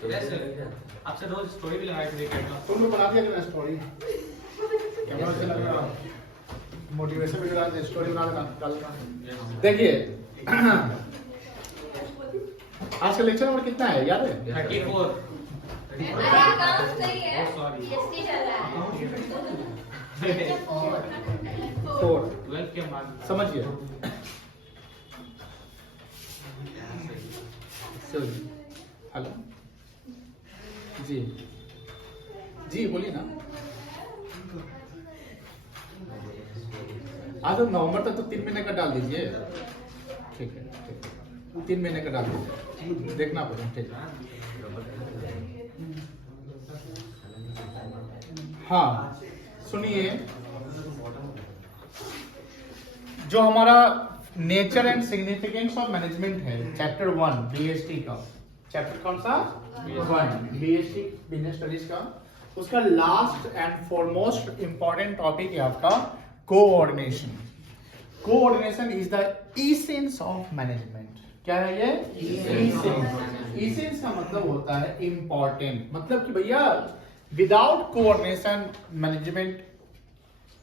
आपसे रोज स्टोरी भी लगाई थी तुमने बना दिया कि स्टोरी कैमरा से लग रहा मोटिवेशन भी करा दे स्टोरी बना डालना। देखिए आज का लेक्चर नंबर कितना है याद है? 34। सॉरी 4 12 के मार्क्स समझिए। हेलो जी जी बोलिए ना। आज तो नवंबर तक तो 3 महीने का डाल दीजिए। ठीक है 3 महीने का डाल दीजिए, देखना पड़ेगा। ठीक है हाँ सुनिए, जो हमारा nature and significance of management है चैप्टर 1 बीएसटी का, चैप्टर कौन सा 1 बीएसटी बिजनेस स्टडीज का, उसका last and foremost important topic है आपका coordination. Coordination is the essence of management. क्या है ये? एसेंस। एसेंस का मतलब होता है इंपॉर्टेंट, मतलब कि भैया without coordination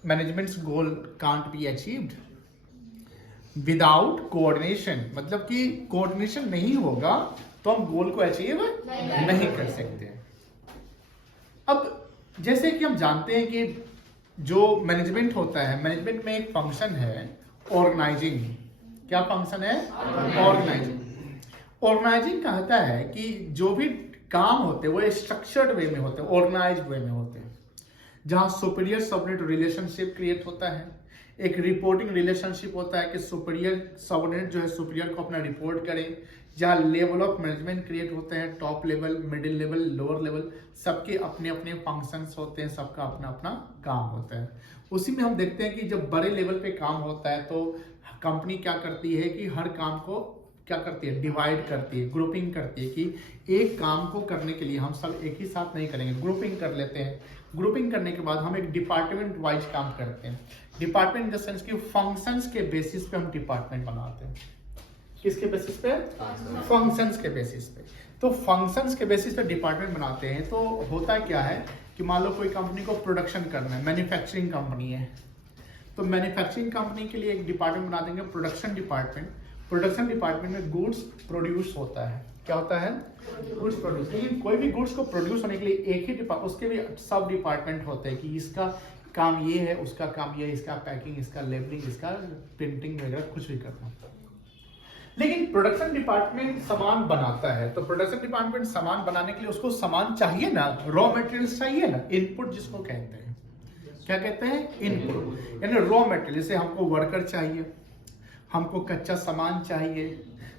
managements goal can't be achieved. Without coordination मतलब कि कोऑर्डिनेशन नहीं होगा तो हम गोल को अचीव नहीं कर सकते। अब जैसे कि हम जानते हैं कि जो मैनेजमेंट होता है, मैनेजमेंट में एक फंक्शन है ऑर्गेनाइजिंग। क्या फंक्शन है? ऑर्गेनाइजिंग। ऑर्गेनाइजिंग कहता है कि जो भी काम होते हैं वो स्ट्रक्चर्ड वे में होते हैं, ऑर्गेनाइज्ड वे में होते हैं, जहां सुपीरियर सबऑर्डिनेट रिलेशनशिप क्रिएट होता है, एक रिपोर्टिंग रिलेशनशिप होता है कि सुपीरियर सबऑर्डिनेट जो है सुपीरियर को अपना रिपोर्ट करे, जहाँ लेवल ऑफ मैनेजमेंट क्रिएट होते हैं, top level, middle level, lower level, सबके अपने अपने फंक्शंस होते हैं, सबका अपना अपना काम होता है। उसी में हम देखते हैं कि जब बड़े लेवल पे काम होता है तो कंपनी क्या करती है कि हर काम को क्या करती है? डिवाइड करती है, ग्रुपिंग करती है कि एक काम को करने के लिए हम सब एक ही साथ नहीं करेंगे, ग्रुपिंग कर लेते हैं। ग्रुपिंग करने के बाद हम एक डिपार्टमेंट वाइज काम करते हैं। डिपार्टमेंट इन द सेंस कि फंक्शंस के बेसिस पे हम डिपार्टमेंट बनाते हैं। किसके बेसिस पे? फंक्शंस के बेसिस पे। तो फंक्शंस के बेसिस पे डिपार्टमेंट बनाते हैं। तो होता क्या है कि मान लो कोई कंपनी को प्रोडक्शन करना है, मैन्युफैक्चरिंग कंपनी है, तो मैन्युफैक्चरिंग कंपनी के लिए एक डिपार्टमेंट बना देंगे, प्रोडक्शन डिपार्टमेंट। प्रोडक्शन डिपार्टमेंट में गुड्स प्रोड्यूस होता है। क्या होता है? Goods produce. लेकिन कोई भी गुड्स को प्रोड्यूस होने के लिए एक ही डिपार्टमेंट, उसके भी सब डिपार्टमेंट होते हैं कि इसका काम ये है, उसका काम ये है, इसका पैकिंग, इसका लेबलिंग, इसका प्रिंटिंग वगैरह कुछ भी करना। लेकिन प्रोडक्शन डिपार्टमेंट सामान बनाता है, तो प्रोडक्शन डिपार्टमेंट सामान बनाने के लिए उसको सामान चाहिए ना, रॉ मटेरियल्स चाहिए ना, इनपुट जिसको कहते हैं। क्या कहते हैं? इनपुट, यानी रॉ मटेरियल। जैसे हमको वर्कर चाहिए, हमको कच्चा सामान चाहिए,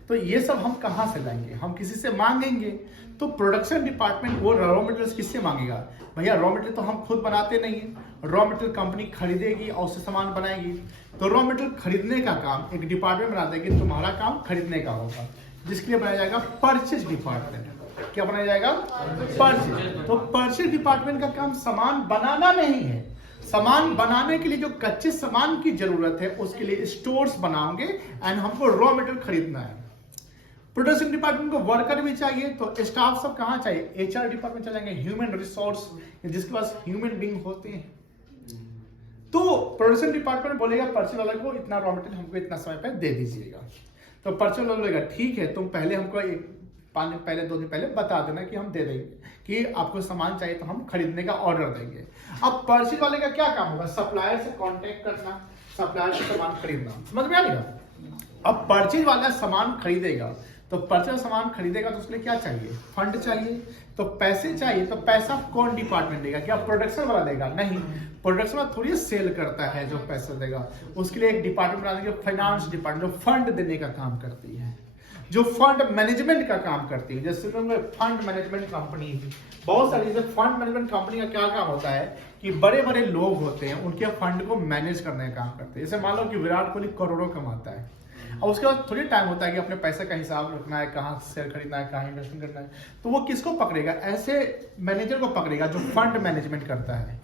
तो ये सब हम कहाँ से लाएंगे? हम किसी से मांगेंगे। तो प्रोडक्शन डिपार्टमेंट वो रॉ मटेरियल्स किससे मांगेगा? भैया रॉ मटेरियल तो हम खुद बनाते नहीं है, रॉ मटेरियल कंपनी खरीदेगी और उससे सामान बनाएगी। तो रॉ मटेरियल खरीदने का काम एक डिपार्टमेंट बना देगी, तुम्हारा काम खरीदने का होगा, जिसके लिए बनाया जाएगा परचेज डिपार्टमेंट। क्या बनाया जाएगा? परचेज। तो परचेज डिपार्टमेंट का काम सामान बनाना नहीं है, सामान बनाने के लिए जो कच्चे सामान की जरूरत है उसके लिए स्टोर्स बनाओगे एंड हमको रॉ मटेरियल खरीदना है। प्रोडक्शन डिपार्टमेंट को वर्कर भी चाहिए, तो स्टाफ सब कहाँ चाहिए? एचआर डिपार्टमेंट चलेंगे, ह्यूमन रिसोर्स, जिसके पास ह्यूमन बीइंग होते हैं। तो प्रोडक्शन डिपार्टमेंट बोलेगा परचेज वाला को इतना रॉ मटेरियल हमको इतना समय पे दे दीजिएगा। तो परचेज वाला बोलेगा ठीक है, तुम पहले हमको 2 दिन पहले बता देना कि हम दे देंगे, कि आपको सामान चाहिए तो हम खरीदने का ऑर्डर देंगे। अब परचेज वाले का क्या काम होगा? सप्लायर से कांटेक्ट करना, सप्लायर से सामान खरीदना। समझ में आ गया? अब परचेज वाला सामान खरीदेगा, तो परचेज सामान खरीदेगा तो उसके लिए क्या चाहिए? फंड चाहिए। तो पैसे चाहिए, तो पैसा कौन डिपार्टमेंट देगा? क्या प्रोडक्शन वाला देगा? नहीं, प्रोडक्शन वाला थोड़ी सेल करता है जो पैसा देगा। उसके लिए एक डिपार्टमेंट बना देंगे, फाइनेंस डिपार्टमेंट, जो फंड देने का काम करती है, जो फंड मैनेजमेंट का काम करती है। जैसे फंड मैनेजमेंट कंपनी, बहुत सारी जैसे फंड मैनेजमेंट कंपनी का क्या काम होता है कि बड़े बड़े लोग होते हैं, उनके फंड को मैनेज करने का काम करते हैं। जैसे मान लो कि विराट कोहली करोड़ों कमाता है, और उसके बाद थोड़ी टाइम होता है कि अपने पैसे का हिसाब रखना है, कहाँ शेयर खरीदना है, कहाँ इन्वेस्टमेंट करना है। तो वो किसको पकड़ेगा? ऐसे मैनेजर को पकड़ेगा जो फंड मैनेजमेंट करता है।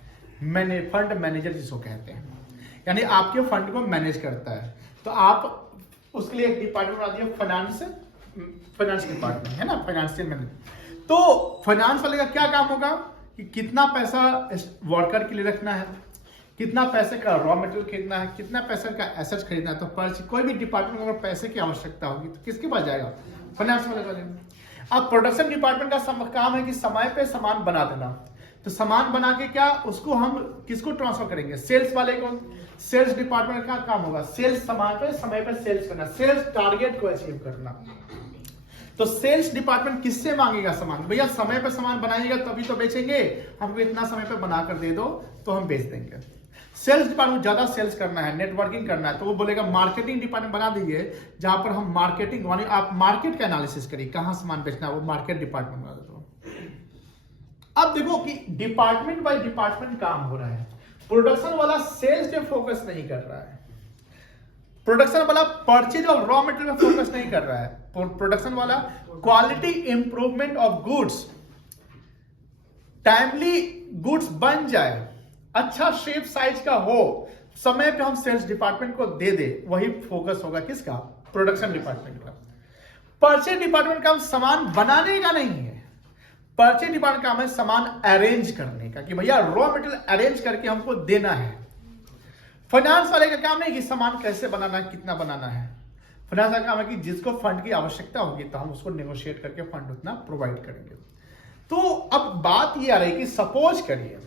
फंड मैनेजर जिसको कहते हैं, यानी आपके फंड को मैनेज करता है। तो आप उसके लिए एक डिपार्टमेंट बना दिया, फाइनेंस डिपार्टमेंट है ना, फाइनेंशियल मैनेजमेंट। तो फाइनेंस वाले का क्या काम होगा कि कितना पैसा वर्कर के लिए रखना है, कितना पैसे का रॉ मटेरियल खरीदना है, कितना पैसे का एसेट्स खरीदना है। तो कोई भी डिपार्टमेंट में अगर पैसे की आवश्यकता होगी तो किसके पास जाएगा? फाइनेंस वाले में। अब प्रोडक्शन डिपार्टमेंट का काम है कि समय पे सामान बना देना। तो सामान बना के क्या उसको हम किसको ट्रांसफर करेंगे? सेल्स वाले को। सेल्स डिपार्टमेंट का काम होगा सेल्स सामान पे समय पे सेल्स करना, सेल्स टारगेट को अचीव करना। तो सेल्स डिपार्टमेंट किससे मांगेगा सामान? भैया समय पे सामान बनाइएगा तभी तो बेचेंगे, हमको इतना समय पे बनाकर दे दो तो हम बेच देंगे। सेल्स डिपार्टमेंट ज्यादा सेल्स करना है, नेटवर्किंग करना है, तो वो बोलेगा मार्केटिंग डिपार्टमेंट बना दीजिए जहां पर हम मार्केटिंग यानी आप मार्केट का एनालिसिस करिए कहां सामान बेचना है, वो मार्केट डिपार्टमेंट बना दो। अब देखो कि डिपार्टमेंट बाय डिपार्टमेंट काम हो रहा है। प्रोडक्शन वाला सेल्स पे फोकस नहीं कर रहा है, प्रोडक्शन वाला परचेज ऑफ रॉ मटेरियल में फोकस नहीं कर रहा है, प्रोडक्शन वाला quality improvement of goods, timely goods बन जाए, अच्छा शेप साइज का हो, समय पे हम सेल्स डिपार्टमेंट को दे दे, वही फोकस होगा किसका? प्रोडक्शन डिपार्टमेंट का। परचेज डिपार्टमेंट का सामान बनाने का नहीं है, परचेज डिपार्टमेंट का काम है सामान अरेंज करने का कि भैया रॉ मटेरियल अरेंज करके हमको देना है। फाइनेंस वाले का काम नहीं कि सामान कैसे बनाना है, कितना बनाना है। फाइनेंस का काम है कि जिसको फंड की आवश्यकता होगी तो हम उसको नेगोशिएट करके फंड उतना प्रोवाइड करेंगे। तो अब बात ये आ रही है कि सपोज करिए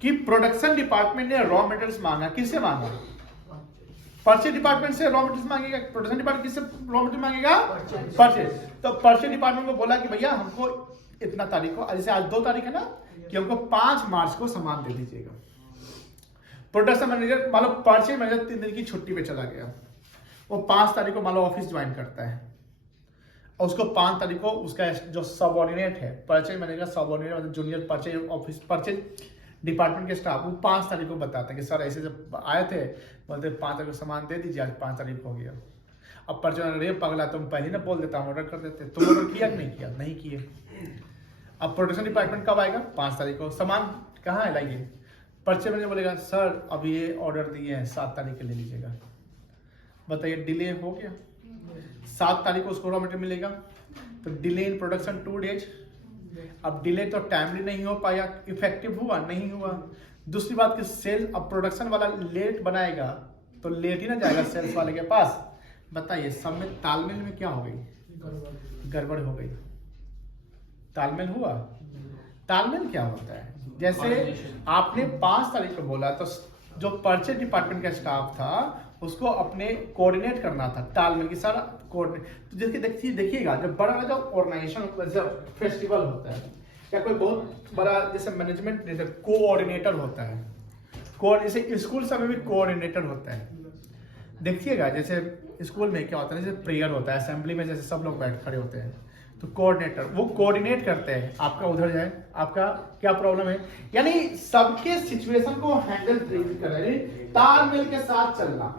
कि प्रोडक्शन डिपार्टमेंट ने रॉ मटेरियल्स मांगा, किससे मांगा? परचेज डिपार्टमेंट से रॉ मटेरियल्स मांगेगा। प्रोडक्शन डिपार्टमेंट किससे रॉ मटेरियल मांगेगा? परचेज। तो परचेज डिपार्टमेंट को बोला कि भैया हमको इतना तारीख को, जैसे आज 2 तारीख है ना, कि हमको 5 मार्च को सामान दे दीजिएगा। प्रोडक्शन मैनेजर मान लो परचेज मैनेजर 3 दिन की छुट्टी पे चला गया, वो 5 तारीख को मान लो ऑफिस ज्वाइन करता है और उसको 5 तारीख को उसका जो सबऑर्डिनेट है, परचेज मैनेजर सबऑर्डिनेट मतलब junior purchase office purchase department के स्टाफ, वो 5 तारीख को बताता है कि सर ऐसे जब आए थे बोलते 5 तारीख को सामान दे दीजिए, आज 5 तारीख हो गया। अब परचेज रे पगला तुम पहले ना बोल देता, ऑर्डर कर देते, तुम ऑर्डर किया कि नहीं किया? नहीं किए। अब प्रोडक्शन डिपार्टमेंट कब आएगा? 5 तारीख को। सामान कहाँ है लाइए? परचेज मैनेजर बोलेगा सर अब ये ऑर्डर दिए हैं 7 तारीख के ले लीजिएगा। बताइए डिले हो गया। 7 तारीख को उसको रॉ मटेरियल मिलेगा, तो डिले इन प्रोडक्शन 2 डेज। अब डिले तो टाइमली नहीं हो पाया, इफेक्टिव हुआ नहीं हुआ। दूसरी बात कि सेल अब प्रोडक्शन वाला लेट बनाएगा तो लेट ही ना जाएगा सेल्स वाले के पास। बताइए सब में तालमेल में क्या हो गई? गड़बड़ हो गई। तालमेल हुआ? तालमेल क्या होता है? जैसे आपने 5 तारीख को बोला तो जो परचेज डिपार्टमेंट का स्टाफ था उसको अपने कोऑर्डिनेट करना था, तालमेल की सारा कोऑर्डिनेट। तो जैसे देखिएगा जब बड़ा जो ऑर्गेनाइजेशन जब फेस्टिवल होता है या कोई बहुत बड़ा जैसे मैनेजमेंट जैसे कोऑर्डिनेटर होता है, जैसे स्कूल सब में भी कोऑर्डिनेटर होता है। देखिएगा जैसे स्कूल में क्या होता है, जैसे प्रेयर होता है, असेंबली में जैसे सब लोग बैठ खड़े होते हैं तो कोऑर्डिनेटर वो कोऑर्डिनेट करते हैं आपका उधर जाए, आपका क्या प्रॉब्लम है, यानी सबके सिचुएशन को हैंडल करें, तालमेल के साथ चलना।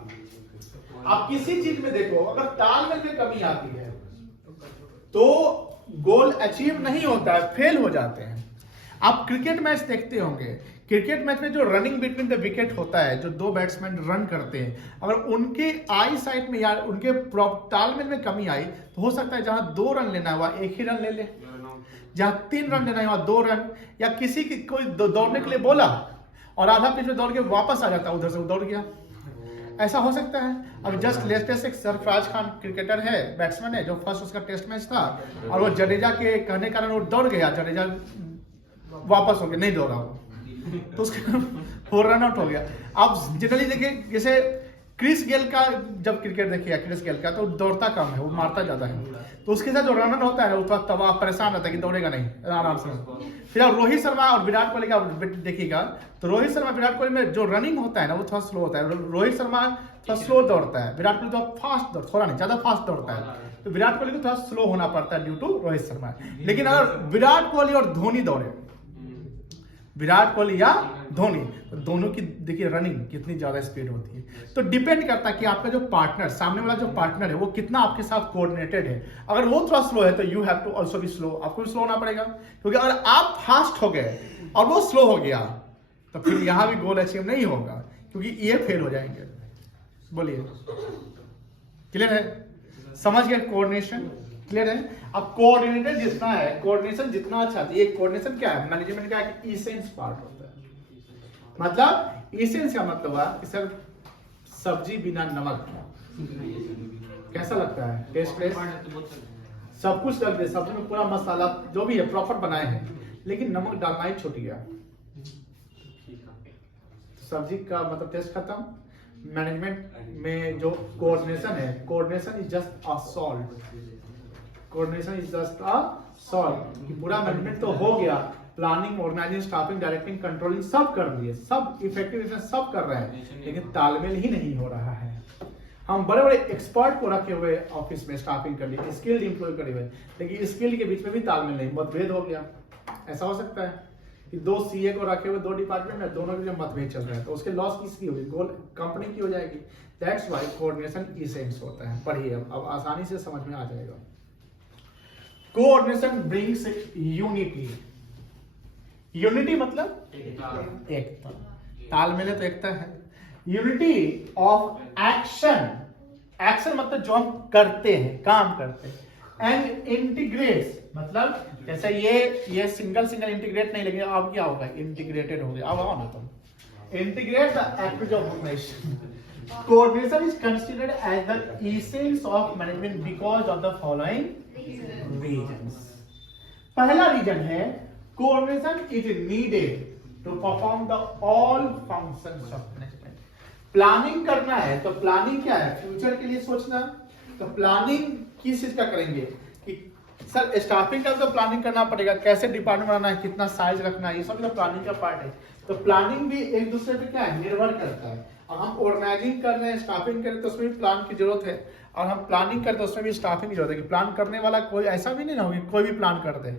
आप किसी चीज में देखो अगर तालमेल में कमी आती है तो गोल अचीव नहीं होता है, फेल हो जाते हैं। आप क्रिकेट मैच देखते होंगे, क्रिकेट मैच में जो रनिंग बिटवीन द विकेट होता है, जो 2 बैट्समैन रन करते हैं, अगर उनके आई साइड में या उनके तालमेल में कमी आई तो हो सकता है जहां 2 रन लेना है वहां 1 ही रन ले ले, जहां 3 रन लेना है वहां 2 रन, या किसी की कोई दौड़ने के लिए बोला और आधा पिच में दौड़ के वापस आ जाता है, उधर से दौड़ गया, ऐसा हो सकता है। अब जस्ट लेटेस्ट एक सरफराज खान क्रिकेटर है, बैट्समैन है, जो फर्स्ट उसका टेस्ट मैच था और वो जडेजा के कहने कारण वो दौड़ गया, जडेजा वापस हो गया, नहीं दौड़ा वो तो उसका 4 रन आउट हो गया। अब जनरली देखिए जैसे क्रिस गेल का जब क्रिकेट देखिए क्रिस गेल का तो दौड़ता कम है, वो मारता ज्यादा है, तो उसके साथ जो रनर होता है वो थोड़ा तबाह परेशान होता है कि दौड़ेगा नहीं, आराम से। फिर आप रोहित शर्मा और विराट कोहली का देखिएगा तो रोहित शर्मा विराट कोहली में जो रनिंग होता है ना वो थोड़ा स्लो होता है, रोहित शर्मा थोड़ा स्लो दौड़ता है, विराट कोहली थोड़ा फास्ट दौड़, थोड़ा नहीं ज्यादा फास्ट दौड़ता है, तो विराट कोहली को थोड़ा स्लो होना पड़ता है ड्यू टू रोहित शर्मा। लेकिन अगर विराट कोहली और धोनी दौड़े, विराट कोहली या धोनी, तो दोनों की देखिए रनिंग कितनी ज्यादा स्पीड होती है। तो डिपेंड करता है कि आपका जो पार्टनर, सामने वाला जो पार्टनर है वो कितना आपके साथ कोऑर्डिनेटेड है। अगर वो थोड़ा स्लो है तो you have to also be slow, आपको भी स्लो होना पड़ेगा, क्योंकि अगर आप फास्ट हो गए और वो स्लो हो गया तो फिर यहां भी गोल अचीव नहीं होगा, क्योंकि ये फेल हो जाएंगे। बोलिए क्लियर है? समझ गए कोऑर्डिनेशन? क्लियर है? अब कोऑर्डिनेटर जितना है, कोऑर्डिनेशन जितना अच्छा है, ये कोऑर्डिनेशन क्या है, मैनेजमेंट का एक इसेंस पार्ट होता है। मतलब इसेंस का मतलब हुआ कि सर सब्जी बिना नमक कैसा लगता है, टेस्ट सब कुछ डाल दे, सब्जी में पूरा मसाला जो भी है प्रॉपर बनाए हैं, लेकिन नमक डालना ही छूट गया, सब्जी का मतलब टेस्ट खत्म। मैनेजमेंट में जो कोऑर्डिनेशन है, coordination is just a salt, coordination is just a salt. पूरा मैनेजमेंट तो हो गया, planning, organising, staffing, directing, controlling सब कर लिए, सब इफेक्टिव सब कर रहे हैं, लेकिन तालमेल ही नहीं हो रहा है। हम बड़े बड़े एक्सपर्ट को रखे हुए ऑफिस में स्टाफिंग कर लिए, स्किल्ड एम्प्लॉय करे हुए, लेकिन स्किल के बीच में भी तालमेल नहीं, मतभेद हो गया। ऐसा हो सकता है कि दो सीए को रखे हुए, दो डिपार्टमेंट में, दोनों के बीच मतभेद चल रहा है, तो उसके लॉस किसकी होगी, गोल कंपनी की हो जाएगी। दैट्स व्हाई कोऑर्डिनेशन इसेंस होता है। पढ़िए अब आसानी से समझ में आ जाएगा। Coordination brings unity. यूनिटी मतलब एकता, तालमेल तो एकता है। यूनिटी ऑफ एक्शन, एक्शन मतलब जो हम करते हैं, काम करते हैं। एंड इंटीग्रेट्स मतलब जैसे ये सिंगल इंटीग्रेट नहीं, लेकिन अब क्या होगा, इंटीग्रेटेड हो गया। अब आओ ना तुम, integrate the activity of organisation. Coordination is considered as the essence of management because of the following reasons. पहला रीजन है coordination is needed to perform the all functions of management. Planning करना है तो प्लानिंग क्या है, future के लिए सोचना। तो प्लानिंग किस चीज का करेंगे कि सर स्टाफिंग का तो प्लानिंग करना पड़ेगा, कैसे डिपार्टमेंट बनाना है, कितना साइज रखना है, ये सब तो प्लानिंग का पार्ट है। तो प्लानिंग भी एक दूसरे पे क्या है, निर्भर करता है। और हम ऑर्गेनाइजिंग कर रहे हैं, स्टाफिंग कर रहे हैं, तो उसमें भी प्लान की जरूरत है। और हम प्लानिंग करते हैं तो उसमें भी स्टाफिंग की जरूरत है कि प्लान करने वाला कोई ऐसा भी नहीं ना होगी कोई भी प्लान कर दे।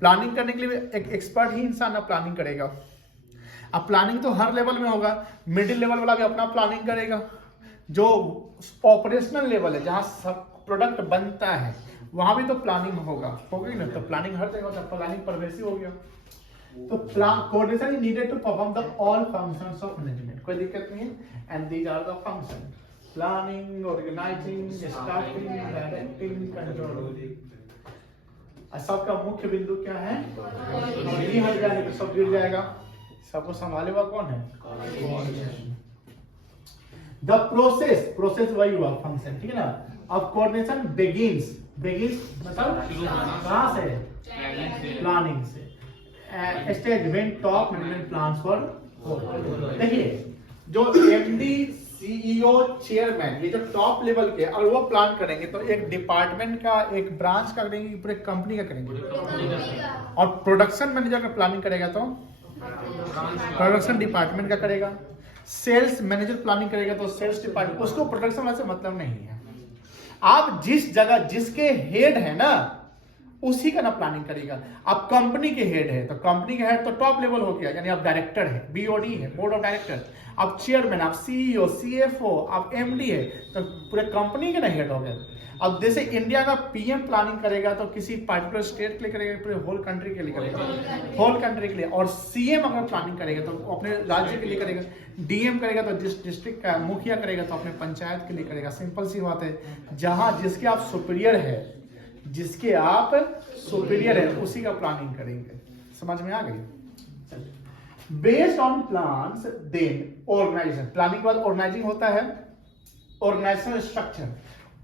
प्लानिंग करने के लिए एक एक्सपर्ट ही इंसान ना प्लानिंग करेगा। अब प्लानिंग तो हर लेवल में होगा, मिडिल लेवल वाला भी अपना प्लानिंग करेगा, जो ऑपरेशनल लेवल है जहां सब प्रोडक्ट बनता है वहां भी तो प्लानिंग होगा ना। तो प्लानिंग हर जगह होता है, प्लानिंग परवेसी हो गया। तो coordination is needed to perform the all functions of management, कोई दिक्कत नहीं है। And these are the function, planning, organising, staffing, directing, controlling. सबका मुख्य बिंदु क्या है, ये हट जाने पे सब गिर जाएगा। सबको संभाले हुआ कौन है, द प्रोसेस वही हुआ फंक्शन, ठीक है ना। अब कोऑर्डिनेशन बिगिंस मतलब कहां से, प्लानिंग से। Stage when top management plans for, देखिए जो एमडी, सीईओ, चेयरमैन, ये जो टॉप लेवल के, और वो प्लान करेंगे तो एक डिपार्टमेंट का, एक ब्रांच का करेंगे, पूरे कंपनी का करेंगे। और प्रोडक्शन मैनेजर का प्लानिंग करेगा तो प्रोडक्शन डिपार्टमेंट का करेगा। सेल्स मैनेजर प्लानिंग करेगा तो सेल्स डिपार्टमेंट, उसको प्रोडक्शन वाले से मतलब नहीं है। आप जिस जगह जिसके हेड है ना उसी का ना प्लानिंग करेगा। आप कंपनी के हेड है तो कंपनी के हेड तो टॉप लेवल हो गया, यानी आप डायरेक्टर है, बीओडी है, बोर्ड ऑफ डायरेक्टर। आप चेयरमैन, आप सीईओ, सीएफओ, आप एमडी है, तो पूरे कंपनी के ना हेड हो गए। अब जैसे इंडिया का पीएम प्लानिंग करेगा तो किसी पर्टिकुलर स्टेट के लिए करेगा, पूरे होल कंट्री के लिए करेगा, होल कंट्री के लिए। और सीएम अगर प्लानिंग करेगा तो अपने राज्य के लिए करेगा, डीएम करेगा तो जिस डिस्ट्रिक्ट का मुखिया करेगा तो अपने पंचायत के लिए करेगा। सिंपल सी बात है, जहां जिसके आप सुपीरियर है, जिसके आप सुपीरियर है उसी का प्लानिंग करेंगे। समझ में आ गई? Based on plans then organisation, planning के बाद ऑर्गेनाइजिंग होता है। ऑर्गेनाइजेशनल स्ट्रक्चर,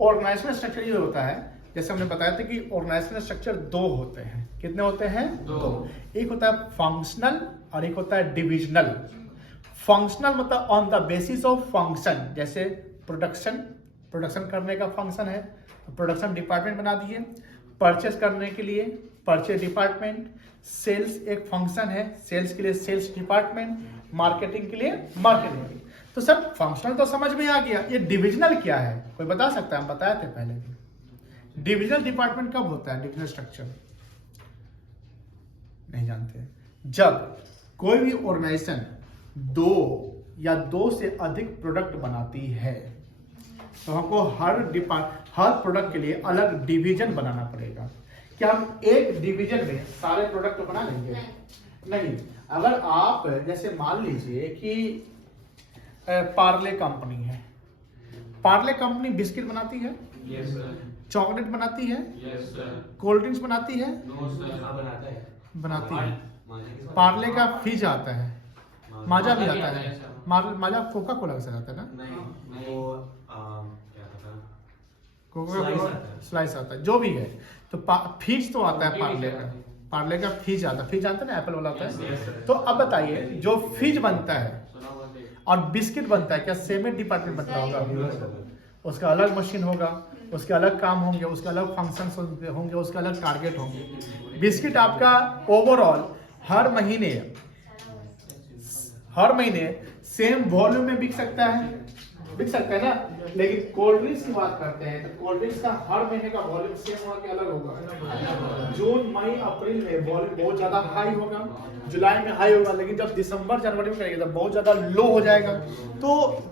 ऑर्गेनाइजेशनल स्ट्रक्चर ये होता है, जैसे हमने बताया था कि ऑर्गेनाइजेशनल स्ट्रक्चर दो होते हैं। कितने होते हैं? दो। एक होता है फंक्शनल और एक होता है डिविजनल। फंक्शनल मतलब on the basis of function, जैसे प्रोडक्शन करने का फंक्शन है, प्रोडक्शन डिपार्टमेंट बना दिए। परचेस करने के लिए परचेस डिपार्टमेंट। सेल्स एक फंक्शन है, सेल्स के लिए सेल्स डिपार्टमेंट। मार्केटिंग के लिए मार्केटिंग। तो सर फंक्शनल तो समझ में आ गया, ये डिविजनल क्या है, कोई बता सकता है? हम बताए थे पहले भी। डिविजनल डिपार्टमेंट कब होता है, डिविजनल स्ट्रक्चर नहीं जानते? जब कोई भी ऑर्गेनाइजेशन दो या दो से अधिक प्रोडक्ट बनाती है तो हमको हर प्रोडक्ट के लिए अलग डिवीजन बनाना पड़ेगा। क्या हम एक डिवीजन में सारे प्रोडक्ट बना लेंगे? नहीं। अगर आप जैसे मान लीजिए कि पार्ले कंपनी है, पार्ले कंपनी बिस्किट बनाती है, चॉकलेट बनाती है, यस सर, कोल्ड ड्रिंक्स बनाती है, नो सर, बनाती है। पार्ले का फिज आता है, माजा भी आता है। माजा कोका कोला से आता है ना, कोका स्लाइस आता है, जो भी है। तो फिज तो आता है पार्ले का, पार्ले का फिज आता है। फिज जानते हैं ना, एप्पल वाला आता है। तो अब बताइए, जो फिज बनता है और बिस्किट बनता है, क्या सेम डिपार्टमेंट बनता होगा? उसका अलग मशीन होगा, उसके अलग काम होंगे, उसके अलग फंक्शंस होंगे, उसके अलग टारगेट होंगे। बिस्किट आपका ओवरऑल हर महीने सेम वॉल्यूम में बिक सकता है ना। लेकिन कोल्ड ड्रिंक्स की बात करते हैं तो कोल्ड ड्रिंक्स का हर महीने का वॉल्यूम सेम होगा कि अलग होगा? जून, मई, अप्रैल में वॉल्यूम बहुत ज्यादा हाई होगा, जुलाई में हाई होगा, लेकिन जब दिसंबर, जनवरी में करेंगे तो बहुत ज्यादा लो हो जाएगा। तो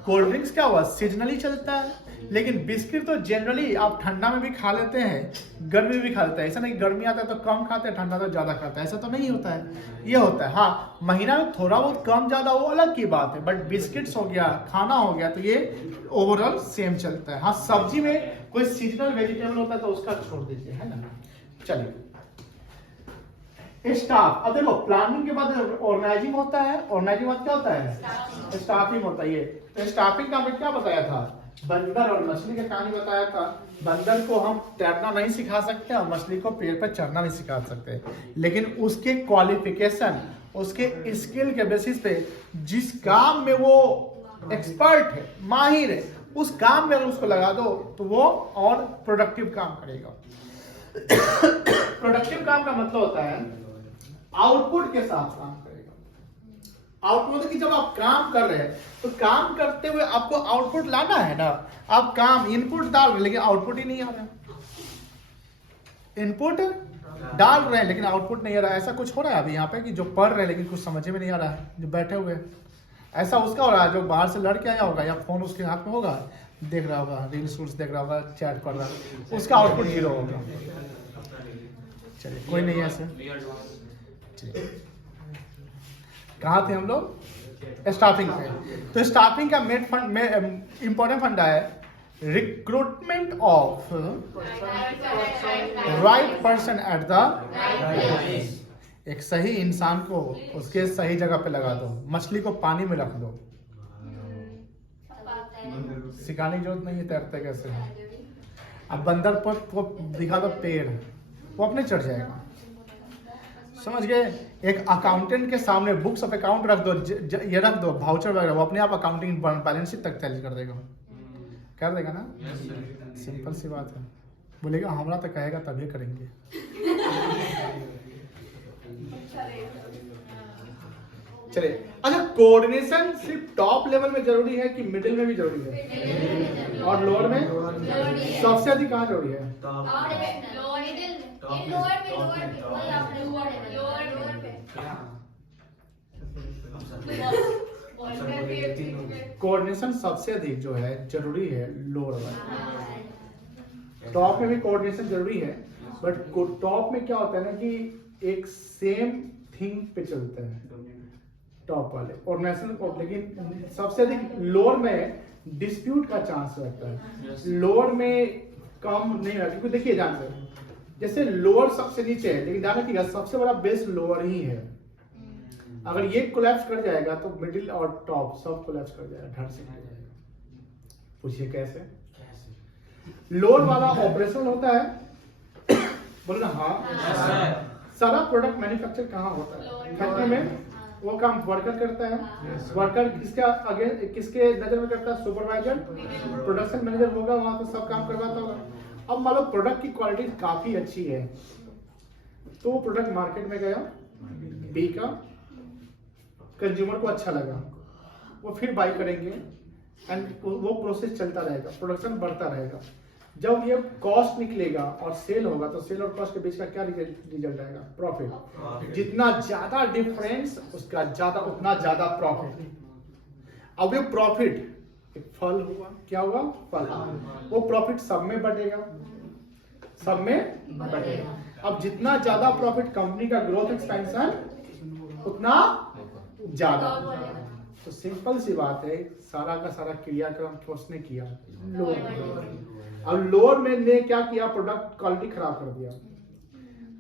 कोल्ड ड्रिंक्स क्या हुआ, सीजनली चलता है। लेकिन बिस्किट तो जनरली आप ठंडा में भी खा लेते हैं, गर्मी में भी खा लेते हैं। ऐसा नहीं गर्मी आता है तो कम खाते हैं, ठंडा तो ज्यादा खाता है, ऐसा तो नहीं होता है। ये होता है हाँ, महीना में थोड़ा बहुत कम ज्यादा वो अलग की बात है, बट बिस्किट्स हो गया, खाना हो गया, तो ये ओवरऑल सेम चलता है। हाँ, सब्जी में कोई सीजनल वेजिटेबल होता है तो उसका छोड़ दीजिए, है ना। चलिए, स्टाफ। अब देखो, प्लानिंग के बाद ऑर्गेनाइजिंग होता है, ऑर्गेनाइजिंग बाद क्या होता है? स्टाफिंग होता है। ये तो स्टाफिंग का हमने क्या बताया था? बंदर और मछली का कहानी बताया था। बंदर को हम तैरना नहीं सिखा सकते और मछली को पेड़ पर चढ़ना नहीं सिखा सकते, लेकिन उसके क्वालिफिकेशन, उसके स्किल के बेसिस पे जिस काम में वो एक्सपर्ट है, माहिर है, उस काम में अगर उसको लगा दो तो वो और प्रोडक्टिव काम करेगा। प्रोडक्टिव काम का मतलब होता है आउटपुट के साथ काम करेगा। आउटपुट मतलब कि जब आप काम कर रहे हैं तो काम करते हुए आपको आउटपुट लाना है ना। आप काम इनपुट डाल रहे हैं लेकिन आउटपुट ही नहीं आ रहा, इनपुट डाल रहे हैं लेकिन आउटपुट नहीं आ रहा। ऐसा कुछ हो रहा है अभी यहाँ पे कि जो पढ़ रहे हैं लेकिन कुछ समझ में नहीं आ रहा है, जो बैठे हुए हैं। ऐसा उसका हो रहा है जो बाहर से लड़के आया होगा या फोन उसके हाथ में होगा, देख रहा होगा, रील्स देख रहा होगा, चैट कर रहा है, उसका आउटपुट 0 होगा। चलिए, कोई नहीं है ऐसे। कहाँ थे हम लोग? स्टाफिंग पे। तो स्टाफिंग का मेन फंड में इंपॉर्टेंट फंडा है recruitment of right person at the. एक सही इंसान को उसके सही जगह पे लगा दो। मछली को पानी में रख दो, सिखाने की जरूरत नहीं है तैरते कैसे। अब बंदर को दिखा दो पेड़, वो अपने चढ़ जाएगा, समझ गए। एक अकाउंटेंट के सामने बुक्स ऑफ अकाउंट रख दो, ये रख दो भाउचर वगैरह, वो अपने आप अकाउंटिंग बैलेंस शीट तक तैयार कर देगा, कर देगा ना। सिंपल सी बात है। बोलेगा हमरा तो कहेगा तभी करेंगे। चलिए, अच्छा, कोऑर्डिनेशन सिर्फ टॉप लेवल में जरूरी है कि मिडिल में भी जरूरी है? और लोअर में सबसे अधिक कहाँ जरूरी है? कोऑर्डिनेशन सबसे अधिक जो है जरूरी है लोअर में। टॉप में भी कोऑर्डिनेशन जरूरी है, बट टॉप में क्या होता है ना कि एक सेम थिंग पे चलते हैं टॉप वाले ऑर्गेनाइजेशन को, लेकिन सबसे अधिक लोअर में डिस्प्यूट का चांस रहता है। लोअर में कम नहीं रहता, क्योंकि देखिए जानते हैं जैसे लोअर सबसे नीचे है, लेकिन ध्यान रखिएगा सबसे बड़ा बेस लोअर ही है। अगर ये कोलैप्स कर जाएगा तो मिडिल और टॉप सब कोलैप्स कर जाएगा, ढंग से कर जाएगा। पूछिए कैसे? लोअर वाला ऑपरेशनल होता है, बोलो ना हाँ। सारा प्रोडक्ट मैन्युफैक्चर कहाँ होता है? फैक्ट्री में। वो काम वर्कर करता है। वर्कर किसके आगे, किसके नजर में करता है? सुपरवाइजर, प्रोडक्शन मैनेजर होगा, वहां तो सब काम करवाता होगा। अब मान लो प्रोडक्ट की क्वालिटी काफी अच्छी है, तो वो प्रोडक्ट मार्केट में गया, बिका, कंज्यूमर को अच्छा लगा, वो फिर बाई करेंगे एंड वो प्रोसेस चलता रहेगा, प्रोडक्शन बढ़ता रहेगा। जब ये कॉस्ट निकलेगा और सेल होगा तो सेल और कॉस्ट के बीच का क्या रिजल्ट आएगा? प्रॉफिट। जितना ज्यादा डिफरेंस उसका ज्यादा, उतना ज्यादा प्रॉफिट। अब ये प्रॉफिट एक फल हुआ, क्या हुआ? फल। वो प्रॉफिट सब में बढ़ेगा, सब में बढ़ेगा। अब जितना ज्यादा प्रॉफिट, कंपनी का ग्रोथ एक्सपेंशन उतना ज्यादा। तो सिंपल सी बात है, सारा का सारा क्रियाक्रम किसने किया? लोअर। अब लोअर में ने क्या किया, प्रोडक्ट क्वालिटी खराब कर दिया,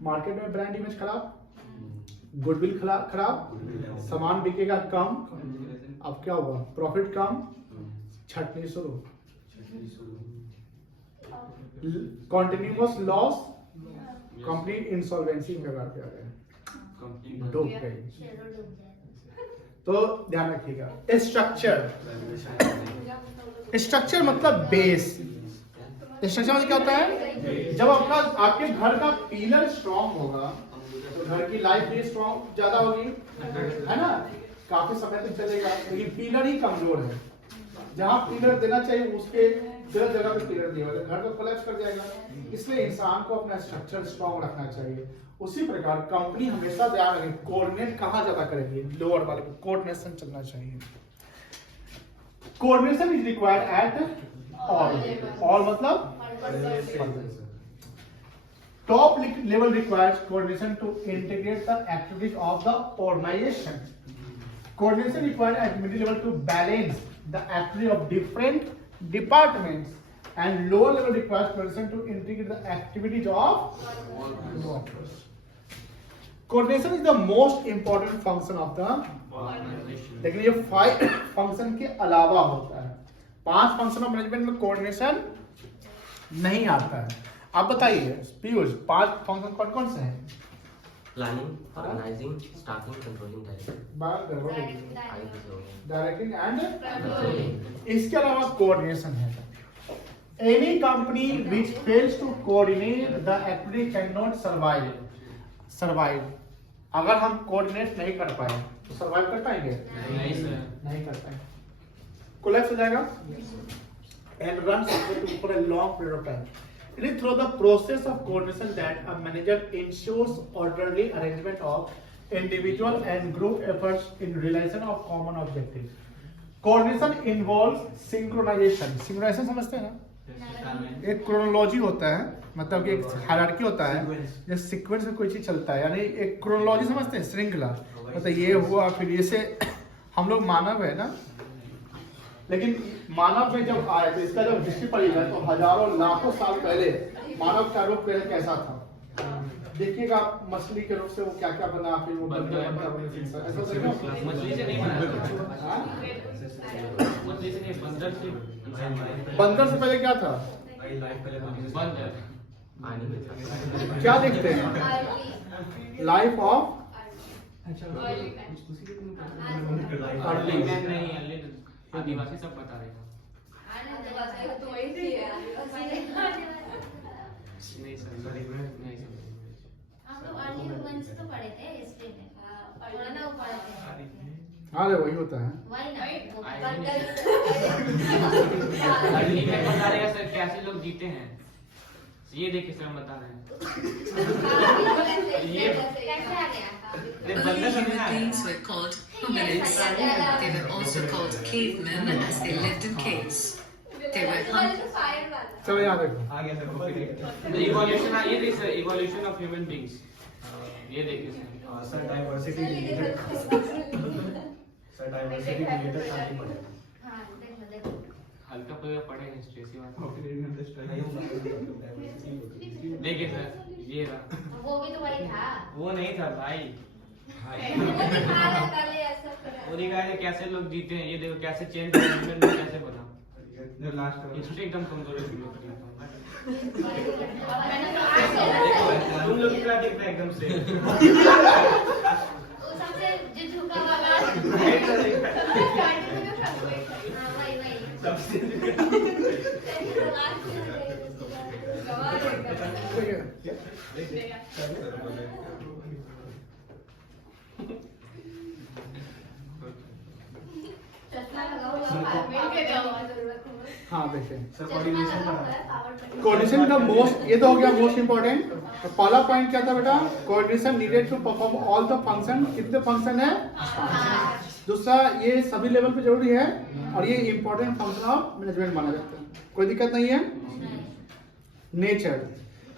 मार्केट में ब्रांड इमेज खराब, गुडविल खराब, सामान बिकेगा कम, अब क्या हुआ, प्रॉफिट कम, छटनी शुरू, कॉन्टिन्यूअस लॉस, कंपनी इंसॉल्वेंसी में कगार पे आ गए, डूब गई। तो ध्यान रखिएगा, स्ट्रक्चर मतलब बेस। स्ट्रक्चर मतलब क्या होता है, जब आपके घर का पिलर स्ट्रॉन्ग होगा तो घर की लाइफ भी स्ट्रॉन्ग ज्यादा होगी, है ना, काफी समय तक चलेगा। लेकिन पिलर ही कमजोर है, जहां पिलर देना चाहिए उसके गलत जगह पे पिलर दिया, घर तो कोलैप्स कर जाएगा। इसलिए इंसान को अपना स्ट्रक्चर स्ट्रॉन्ग रखना चाहिए। उसी प्रकार कंपनी हमेशा ध्यान रखें, कोऑर्डिनेट कहां ज्यादा करेंगे, लोअर वाले पे कोऑर्डिनेशन चलना चाहिए। Coordination is required at all मतलब top level requires coordination to integrate the activities of the organisation. Coordination required at middle level to balance the activity of different departments, and lower level requires person to integrate the activities of workers. Coordination is the most important function of the organization. लेकिन ये 5 function के अलावा होता है, 5 function of management में coordination नहीं आता है। आप बताइए पीयूष, 5 फंक्शन कौन कौन से हैं? Planning, organising, staffing, controlling, directing and controlling. इसके अलावा कोऑर्डिनेशन है। Any company which fails to coordinate the activity can not survive. अगर हम कोऑर्डिनेट नहीं कर पाए तो सर्वाइव कर पाएंगे? नहीं सर, नहीं कर पाएंगे, कोलैप्स हो जाएगा and run for a long period of time. It is through the process of coordination that a manager ensures orderly arrangement of individual and group efforts in realization of common objectives. Coordination involves synchronization. Synchronization समझते हैं ना? एक chronology होता है, मतलब कि एक hierarchy होता है, जैसे सीक्वेंस में कोई चीज चलता है, यानी एक क्रोनोलॉजी समझते हैं, श्रृंखला, मतलब ये हुआ फिर ये से। हम लोग मानव है ना, लेकिन मानव में जब आए तो इसका जब हिस्ट्री पढ़िएगा तो हजारों लाखों साल पहले मानव का रूप पहले कैसा था। देखिएगा मछली के रूप से वो क्या क्या बना, फिर वो बंदर बनता बना, ऐसा तो मछली से नहीं बना, मछली से नहीं, बंदर से पहले क्या था, बंदर क्या देखते हैं, लाइफ ऑफ अर्ली मैन नहीं, आदिवासी सब बता रहे हैं। नहीं सर, नहीं सर, हम लोग अर्ली ह्यूमंस तो पढ़े थे हिस्ट्री में, पढ़ा ना, वो पढ़े थे। हाँ वही होता है, वही ना, अर्ली मैन बता रहे हैं सर, कैसे लोग जीते हैं, ये देखिए सर, हम बता रहे हैं। ये कैसे आ गया? Early human beings were called hominids. They were also called cavemen as they lived in caves. They were चलो यहाँ देखो, इवोल्यूशन, ये देखिए sir, evolution of human beings, ये देखिए सर, डाइवर्सिटी रिलेटेड काफी पढ़े। हाँ देखो देखो, हल्का फुल्का पढ़े हिस्ट्री सी बात। देखिए सर, ये रहा, वो भी तो वही था, वो नहीं था भाई, वो दिखाया है कैसे लोग जीते हैं, ये देखो कैसे चेंज मैनेजमेंट में कैसे बना, हिस्ट्री एकदम कमजोर है तुम लोग क्या दिखता है एकदम से। वो सबसे जो झुका वाला, वही हाँ देखिए कोऑर्डिनेशन का मोस्ट, ये तो हो गया मोस्ट इंपॉर्टेंट। तो पहला पॉइंट क्या था बेटा, coordination needed to perform all the function. कितने फंक्शन है? दूसरा, ये सभी लेवल पे जरूरी है और ये इंपॉर्टेंट फंक्शन ऑफ मैनेजमेंट माना जाता है, कोई दिक्कत नहीं है। नेचर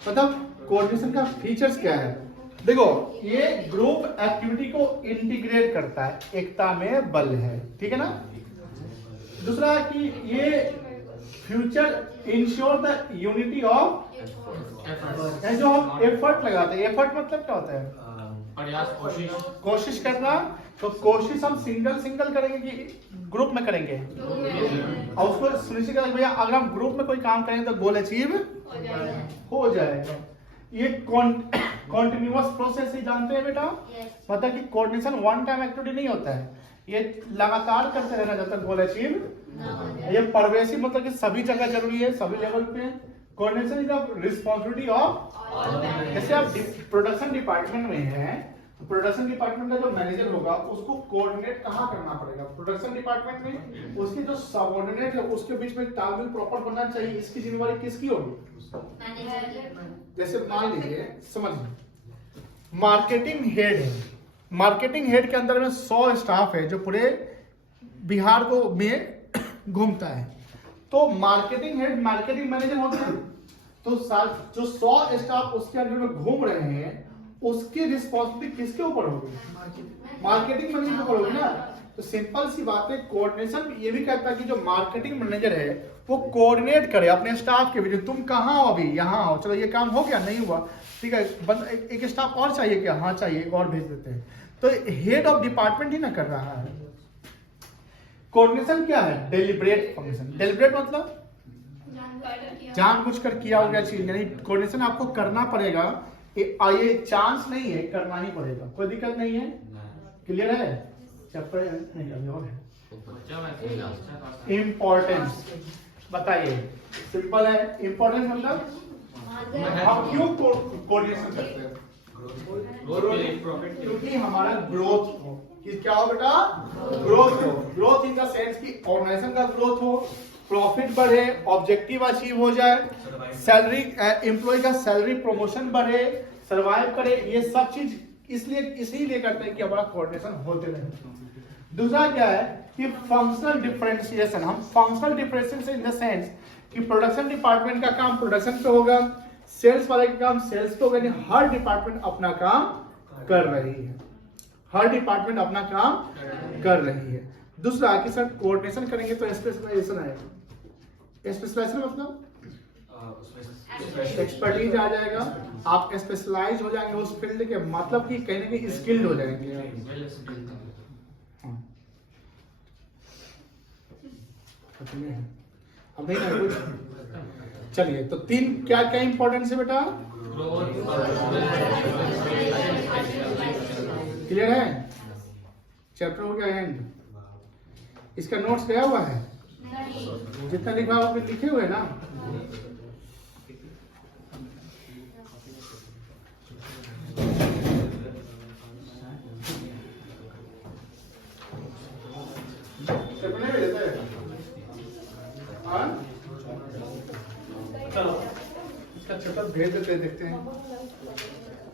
मतलब कोऑर्डिनेशन का फीचर्स क्या है, देखो ये ग्रुप एक्टिविटी को इंटीग्रेट करता है, एकता में बल है, ठीक है ना। दूसरा कि ये future ensure the unity of, जो हम एफर्ट लगाते हैं, एफर्ट मतलब क्या होता है? प्रयास, कोशिश। कोशिश करना। तो कोशिश हम सिंगल करेंगे कि ग्रुप में करेंगे? और उसको सुनिश्चित करेंगे भैया अगर हम ग्रुप में कोई काम करेंगे तो गोल अचीव हो जाएगा। ये कॉन्टिन्यूअस प्रोसेस ही जानते हैं बेटा, मतलब कि कोऑर्डिनेशन वन टाइम एक्टिविटी नहीं होता है, ये लगातार करते रहना जब तक गोल अचीव। ये परवेसिव मतलब कि सभी जगह जरूरी है, सभी लेवल पे। Coordination is the responsibility of, जैसे आप प्रोडक्शन डिपार्टमेंट में हैं तो प्रोडक्शन डिपार्टमेंट का जो मैनेजर होगा उसको कोऑर्डिनेट कहाँ करना पड़ेगा? प्रोडक्शन डिपार्टमेंट में। उसके जो सबऑर्डिनेट है उसके बीच में तालमेल प्रॉपर बनना चाहिए। इसकी जिम्मेवारी किसकी होगी? जैसे मान लीजिए, समझिए मार्केटिंग हेड है, मार्केटिंग हेड के अंदर में 100 स्टाफ है जो पूरे बिहार को में घूमता है। तो मार्केटिंग हेड मार्केटिंग मैनेजर होता है। तो जो 100 स्टाफ उसके अंदर में घूम रहे हैं उसकी रिस्पॉन्सिबिलिटी किसके ऊपर होगी? मार्केटिंग मैनेजर के ऊपर होगी ना। तो सिंपल सी बात है, कोऑर्डिनेशन ये भी कहता है कि जो मार्केटिंग मैनेजर है वो कोऑर्डिनेट करे अपने स्टाफ के बीच। तुम कहाँ हो अभी? यहाँ हो, चलो ये काम हो गया, नहीं हुआ, ठीक है, एक स्टाफ और चाहिए क्या? हाँ चाहिए, एक और भेज देते हैं। तो हेड ऑफ डिपार्टमेंट ही ना कर रहा है। कोऑर्डिनेशन क्या है? Deliberate function. डेलिब्रेट मतलब जानबूझकर किया हो गया चीज, यानी कोऑर्डिनेशन आपको करना पड़ेगा। ये चांस नहीं है, करना ही पड़ेगा। कोई दिक्कत नहीं है, क्लियर है? चैप्टर नहीं अभी और है। इम्पोर्टेंस बताइए, सिंपल है। इम्पोर्टेंस मतलब हम क्यों कोऑर्डिनेशन करते हैं? क्योंकि हमारा ग्रोथ हो। क्या हो बेटा? ग्रोथ हो। ग्रोथ इन द सेंस की ऑर्गेनाइजेशन का ग्रोथ हो, प्रॉफिट बढ़े, ऑब्जेक्टिव अचीव हो जाए, सैलरी एम्प्लॉय का सैलरी प्रमोशन बढ़े, सरवाइव करे। ये सब चीज इसीलिए करते हैं कि हमारा कोऑर्डिनेशन होते रहे। दूसरा क्या है कि फंक्शनल डिफरेंशिएशन। हम functional differentiation in the sense कि प्रोडक्शन डिपार्टमेंट का काम प्रोडक्शन पे होगा, सेल्स वाले का काम सेल्स पे होगा, यानी हर डिपार्टमेंट अपना काम कर रही है। हर डिपार्टमेंट अपना काम कर रही है। दूसरा कि सर कोऑर्डिनेशन करेंगे तो स्पेशलाइजेशन आएगा। स्पेशलाइजेशन मतलब एक्सपर्टीज आ जाएगा, आप स्पेशलाइज हो जाएंगे उस फील्ड के, मतलब कि कहीं ना कहीं स्किल्ड हो जाएंगे। अब नहीं ना कुछ। चलिए, तो 3 क्या क्या इंपॉर्टेंस है बेटा? क्लियर है? चैप्टर हो गया एंड। इसका नोट्स गया हुआ है? जितना लिखा हुआ लिखे हुए ना। चलो इसका चैप्टर भेज देते हैं, देखते हैं।